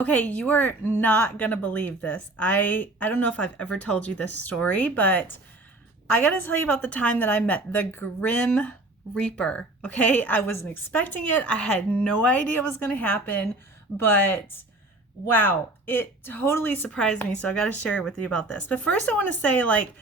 Okay, you are not gonna believe this. I don't know if I've ever told you this story, but I gotta tell you about the time that I met the Grimm Reaper. Okay, I wasn't expecting it. I had no idea it was gonna happen, but wow, it totally surprised me. So I gotta share it with you about this. But first, I want to say, like,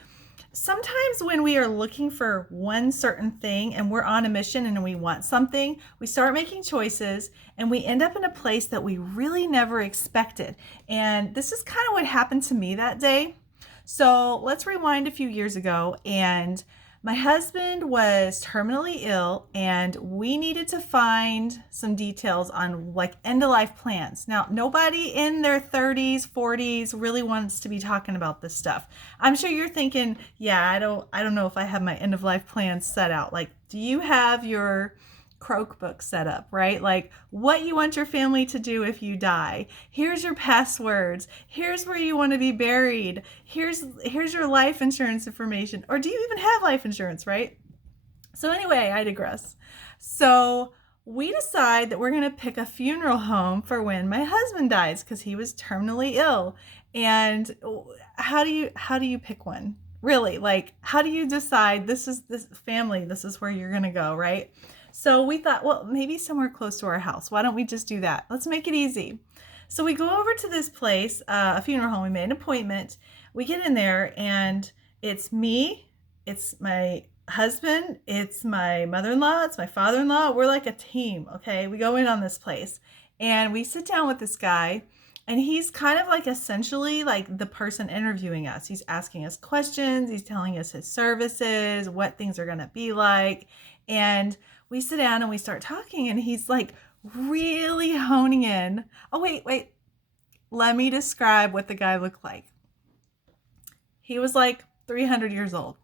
sometimes when we are looking for one certain thing and we're on a mission and we want something, we start making choices and we end up in a place that we really never expected. And this is kind of what happened to me that day. So let's rewind a few years ago, and my husband was terminally ill, and we needed to find some details on like end of life plans. Now, nobody in their 30s, 40s really wants to be talking about this stuff. I'm sure you're thinking, yeah, I don't know if I have my end of life plans set out. Like, do you have your croak book set up, right? Like what you want your family to do if you die. Here's your passwords. Here's where you want to be buried. Here's your life insurance information. Or do you even have life insurance, right? So anyway, I digress. So we decide that we're going to pick a funeral home for when my husband dies because he was terminally ill. And how do you pick one? Really? Like, how do you decide this is this family, this is where you're going to go, right? So we thought, well, maybe somewhere close to our house. Why don't we just do that? Let's make it easy. So we go over to this place, a funeral home. We made an appointment. We get in there, and it's me, it's my husband, it's my mother-in-law, it's my father-in-law. We're like a team, okay? We go in on this place, and we sit down with this guy, and he's kind of like essentially like the person interviewing us. He's asking us questions, he's telling us his services, what things are going to be like. And we sit down and we start talking, and he's like really honing in. Oh, wait. Let me describe what the guy looked like. He was like 300 years old.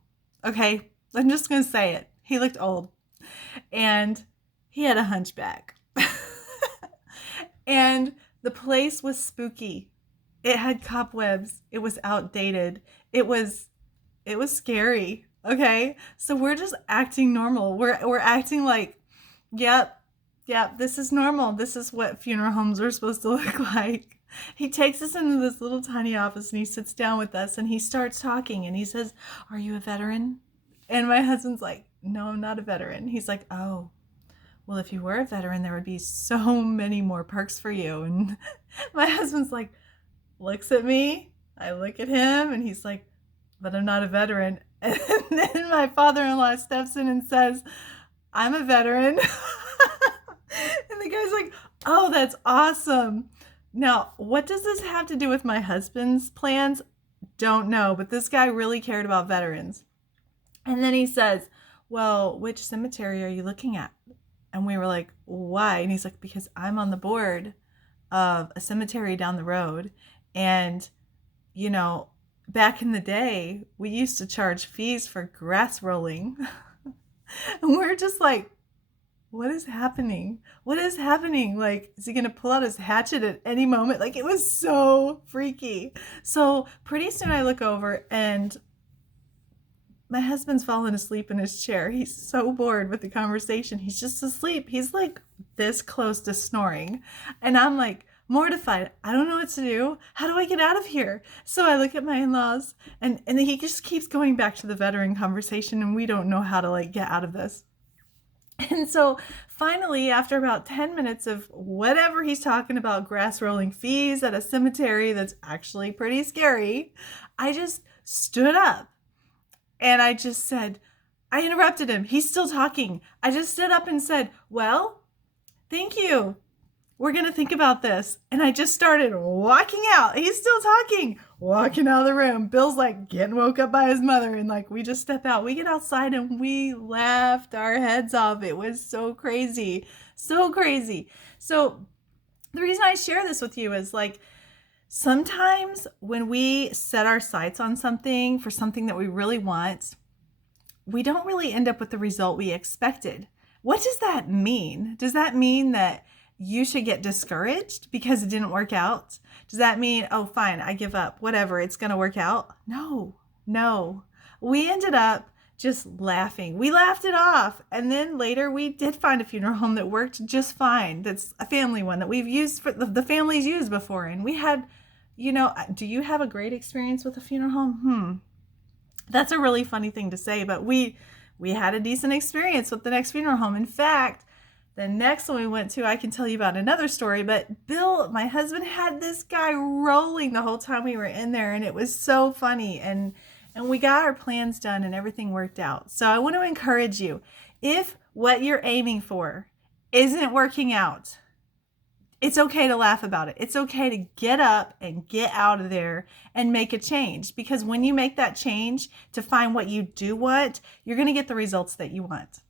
Okay, I'm just going to say it. He looked old, and he had a hunchback. And the place was spooky. It had cobwebs. It was outdated. It was scary. Okay? So we're just acting normal. We're acting like, yep, this is normal. This is what funeral homes are supposed to look like. He takes us into this little tiny office, and he sits down with us, and he starts talking, and he says, "Are you a veteran?" And my husband's like, "No, I'm not a veteran." He's like, "Oh, well, if you were a veteran, there would be so many more perks for you." And my husband's like, looks at me. I look at him, and he's like, "But I'm not a veteran." And then my father-in-law steps in and says, "I'm a veteran." And the guy's like, "Oh, that's awesome." Now, what does this have to do with my husband's plans? Don't know, but this guy really cared about veterans. And then he says, "Well, which cemetery are you looking at?" And we were like, "Why?" And he's like, "Because I'm on the board of a cemetery down the road. And, you know, back in the day, we used to charge fees for grass rolling." And we're just like, what is happening? What is happening? Like, is he going to pull out his hatchet at any moment? Like, it was so freaky. So pretty soon I look over, and my husband's fallen asleep in his chair. He's so bored with the conversation. He's just asleep. He's like this close to snoring. And I'm like mortified. I don't know what to do. How do I get out of here? So I look at my in-laws, and he just keeps going back to the veteran conversation, and we don't know how to like get out of this. And so finally, after about 10 minutes of whatever he's talking about, grass rolling fees at a cemetery that's actually pretty scary, I just stood up, and I just said, I interrupted him. He's still talking. I just stood up and said, "Well, thank you. We're going to think about this." And I just started walking out. He's still talking, walking out of the room. Bill's like getting woke up by his mother. And like, we just step out. We get outside, and we laughed our heads off. It was so crazy. So crazy. So the reason I share this with you is like, sometimes when we set our sights on something for something that we really want, we don't really end up with the result we expected. What does that mean? Does that mean that you should get discouraged because it didn't work out? Does that mean, oh, fine, I give up, whatever, it's going to work out? No. We ended up just laughing. We laughed it off. And then later we did find a funeral home that worked just fine. That's a family one that we've used for the family's used before. And we had, do you have a great experience with a funeral home? That's a really funny thing to say, but we had a decent experience with the next funeral home. In fact, the next one we went to, I can tell you about another story, but Bill, my husband, had this guy rolling the whole time we were in there, and it was so funny. And we got our plans done and everything worked out. So I want to encourage you, if what you're aiming for isn't working out, it's okay to laugh about it. It's okay to get up and get out of there and make a change. Because when you make that change to find what you do want, you're going to get the results that you want.